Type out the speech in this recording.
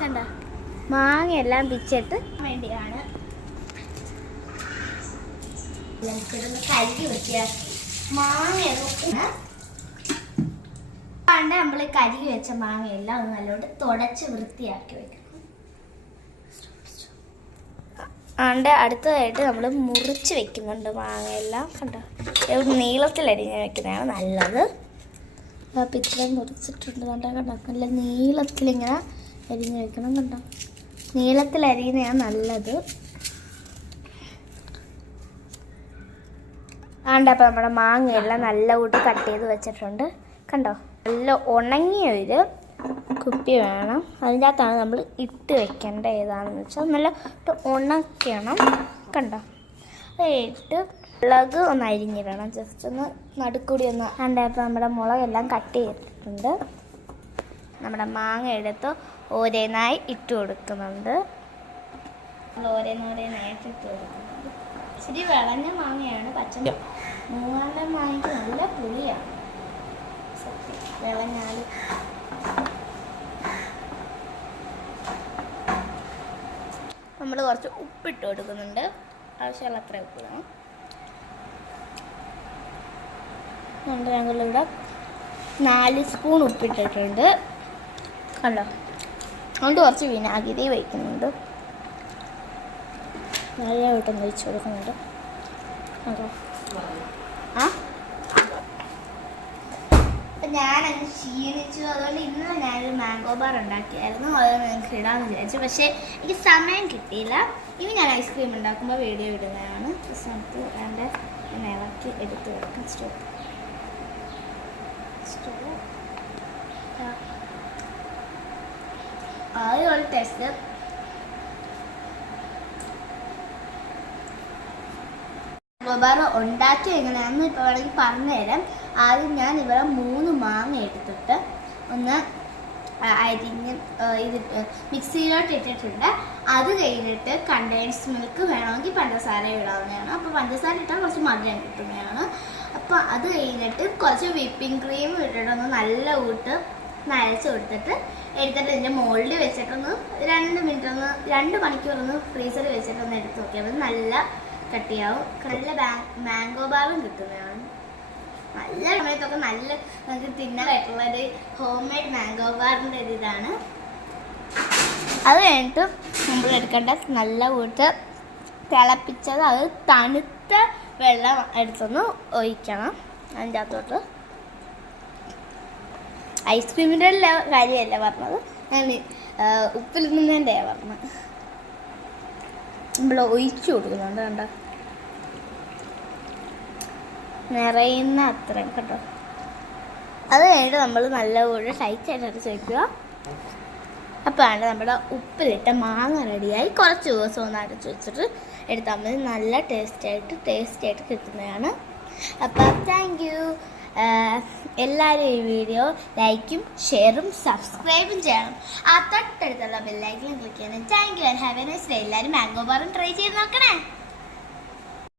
കണ്ട മാങ്ങയെല്ലാം പിച്ചിട്ട് വേണ്ടിയാണ് കരുകി വെച്ച മാങ്ങയൊക്കെ പണ്ട് നമ്മൾ കരുകി വെച്ച മാങ്ങയെല്ലാം ഒന്ന് നല്ലോട്ട് തുടച്ച് വൃത്തിയാക്കി വെക്കണം. അടുത്തതായിട്ട് നമ്മൾ മുറിച്ച് വെക്കുന്നുണ്ട് മാങ്ങയെല്ലാം. കണ്ടോ, നീളത്തിലരിഞ്ഞ് വെക്കുന്നതാണ് നല്ലത്. അപ്പം ഇത്രയും മുറിച്ചിട്ടുണ്ട്. കണ്ടോ കണ്ടോ, നല്ല നീളത്തിലിങ്ങനെ അരിഞ്ഞ് വെക്കണം. കണ്ടോ, നീളത്തിലരിയുന്നതാണ് നല്ലത്. അപ്പം നമ്മുടെ മാങ്ങയെല്ലാം നല്ല കൂട്ടി കട്ട് ചെയ്ത് വെച്ചിട്ടുണ്ട്. കണ്ടോ, നല്ല ഉണങ്ങിയ ഒരു കുപ്പി വേണം. അതിൻ്റെ അകത്താണ് നമ്മൾ ഇട്ട് വെക്കേണ്ട. ഏതാണെന്ന് വെച്ചാൽ നല്ല ഉണക്കണം. കണ്ടോ, ഇട്ട് മുളക് ഒന്ന് അരിഞ്ഞിടണം. ജസ്റ്റ് ഒന്ന് നടുക്കൂടി ഒന്ന്. അപ്പം നമ്മുടെ മുളകെല്ലാം കട്ട് ചെയ്തിട്ടുണ്ട്. നമ്മുടെ മാങ്ങ എടുത്ത് ഓരോന്നായി ഇട്ട് കൊടുക്കുന്നുണ്ട്. ഓരോന്നായിട്ട് ഇട്ട് കൊടുക്കുന്നുണ്ട്. ഇച്ചിരി വിളഞ്ഞ മാങ്ങയാണ്. മൂന്നാം മാങ്ങയ്ക്ക് നല്ല പുളിയാണ്. സത്യം വിളഞ്ഞാൽ നമ്മൾ കുറച്ച് ഉപ്പിട്ട് കൊടുക്കുന്നുണ്ട്. ആവശ്യമുള്ള അത്ര ഉപ്പ് വേണം. ഞങ്ങളിവിടെ 4 സ്പൂൺ ഉപ്പിട്ടിട്ടുണ്ട്. കണ്ടോ, അതുകൊണ്ട് കുറച്ച് വിനാഗിരി വയ്ക്കുന്നുണ്ട്. നല്ല വീട്ടൊന്ന് ഒഴിച്ച് കൊടുക്കുന്നുണ്ട്. കണ്ടോ, അപ്പം ഞാനങ്ങ് ക്ഷീണിച്ചു. അതുകൊണ്ട് ഇന്ന് ഞാനൊരു മാംഗോ ബാർ ഉണ്ടാക്കിയായിരുന്നു. അത് നിങ്ങൾക്ക് ഇടാമെന്ന് വിചാരിച്ചു. പക്ഷേ എനിക്ക് സമയം കിട്ടിയില്ല. ഇനി ഞാൻ ഐസ്ക്രീം ഉണ്ടാക്കുമ്പോൾ വീഡിയോ ഇടുന്നതാണ്. നമുക്ക് വേണ്ട ഇളക്കി എടുത്ത് വെക്കാം. ആദ്യം ടെസ്റ്റ് ബാർ ഉണ്ടാക്കി എങ്ങനെയാണെന്ന് ഇപ്പോൾ വേണമെങ്കിൽ പറഞ്ഞുതരാം. ആദ്യം ഞാൻ ഇവിടെ 3 മാങ്ങ എടുത്തിട്ട് ഒന്ന് അരിഞ്ഞ് മിക്സിയിലോട്ട് ഇട്ടിട്ടുണ്ട്. അത് കഴിഞ്ഞിട്ട് കണ്ടൻസ് മിൽക്ക് വേണമെങ്കിൽ പഞ്ചസാര ഇടാവുന്നതാണ്. അപ്പോൾ പഞ്ചസാര ഇട്ടാൽ കുറച്ച് മധുരം കിട്ടുന്നതാണ്. അപ്പോൾ അത് കഴിഞ്ഞിട്ട് കുറച്ച് വിപ്പിംഗ് ക്രീം ഇട്ടിട്ടൊന്ന് നല്ല കൂട്ട് നനച്ച് കൊടുത്തിട്ട് എടുത്തിട്ട് ഇതിൻ്റെ മുകളിൽ വെച്ചിട്ടൊന്ന് 2 മണിക്കൂറൊന്ന് ഫ്രീസറിൽ വെച്ചിട്ടൊന്ന് എടുത്ത് നോക്കിയാൽ മതി. നല്ല കട്ടിയാവും. നല്ല മാംഗോ ബാറും കിട്ടുന്നതാണ്. നല്ല സമയത്തൊക്കെ നല്ല നമുക്ക് തിന്നാനായിട്ടുള്ളൊരു ഹോം മെയ്ഡ് മാംഗോ ബാറിൻ്റെ ഒരു ഇതാണ്. അത് കഴിഞ്ഞിട്ട് നമ്മൾ എടുക്കേണ്ട നല്ല കൂട്ട് തിളപ്പിച്ചത് അത് തണുത്ത വെള്ളം എടുത്തൊന്ന് ഒഴിക്കണം അതിൻ്റെ അകത്തോട്ട്. ഐസ്ക്രീമിൻ്റെ കാര്യമല്ല പറഞ്ഞത്, ഞാൻ ഉപ്പിൽ നിന്നതിൻ്റെയാണ് പറഞ്ഞത്. നമ്മൾ ഒഴിച്ചു കൊടുക്കുന്നുണ്ട്. കണ്ടോ, നിറയുന്ന അത്രയും. കേട്ടോ, അത് കഴിഞ്ഞിട്ട് നമ്മൾ നല്ലപോലെ ടൈറ്റായിട്ട് അടച്ച് വയ്ക്കുക. അപ്പോൾ നമ്മുടെ ഉപ്പിലിട്ട മാങ്ങ റെഡിയായി. കുറച്ച് ദിവസം ഒന്ന് അടച്ച് വെച്ചിട്ട് എടുത്താൽ മതി. നല്ല ടേസ്റ്റായിട്ട് കിട്ടുന്നതാണ്. അപ്പോൾ താങ്ക് യു. എല്ലാവരും ഈ വീഡിയോ ലൈക്കും ഷെയറും സബ്സ്ക്രൈബും ചെയ്യണം. തൊട്ടടുത്തുള്ള ബെല്ലൈക്കനും ക്ലിക്ക് ചെയ്യണം. Thank you and have A nice day. എല്ലാവരും മാംഗോ ബാറും ട്രൈ ചെയ്ത് നോക്കണേ.